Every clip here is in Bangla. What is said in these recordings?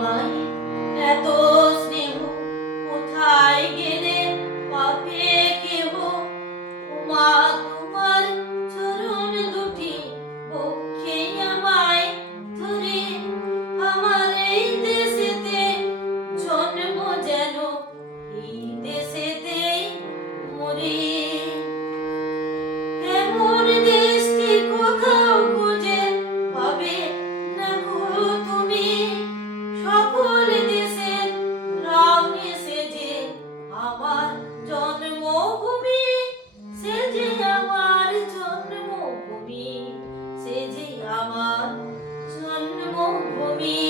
মায়ের এত স্নেহ কোথায় গেলে পাবে কেহ? মা তোমার চরণ দুটি বক্ষে আমায় ধরে, আমার এই দেশেতে জন্ম যেন এই দেশেতেই মরি। এমন দেশটি কোথাও খুঁজে পাবে না গো তুমি, সকল দেশের রানী সেজে আমার জন্মভূমি, সেজে আমার জন্মভূমি, সেজে আমার জন্মভূমি।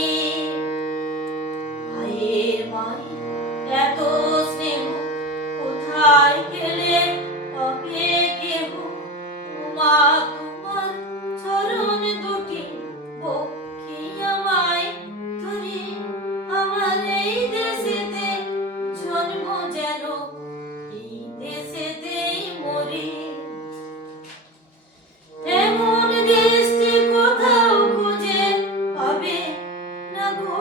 ভাইয়ের এত স্নেহ কোথায় গেলে পাবে কেহ? মা তোমার চরণ দুটি বক্ষে আমায় ধরে, আমার এই দেশেতে জন্ম যেন এই দেশেতেই মরি। এমন দেশটি কোথাও খুঁজে পাবে না গো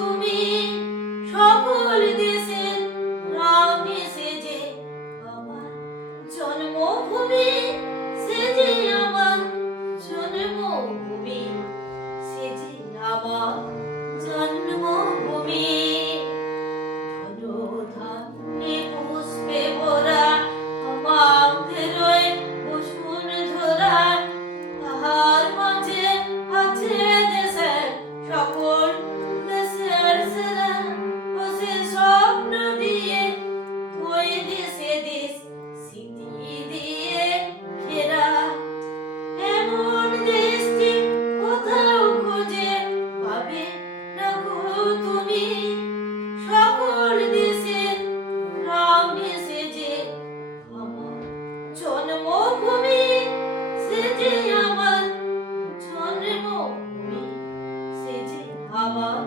তুমি, সকল দেশের রানী সেজে আমার জন্মভূমি, সেজে আমার জন্মভূমি, সেজে আমার জন্মভূমি। ধনধান্যে পুষ্পে ভরা আমাদের ওই বসুন্ধরা, তাহার মাঝে আছে দেশের সকল দেশের সেরা, ও সে স্বপ্ন দিয়ে ওই দেশে দেশ স্মৃতি দিয়ে ঘেরা। এমন দেশটি কোথাও খুঁজে পাবে না গো তুমি, সকল দেশের রানী সেজে আমার জন্মভূমি, সেজে আমার জন্মভূমি, সেজে আমার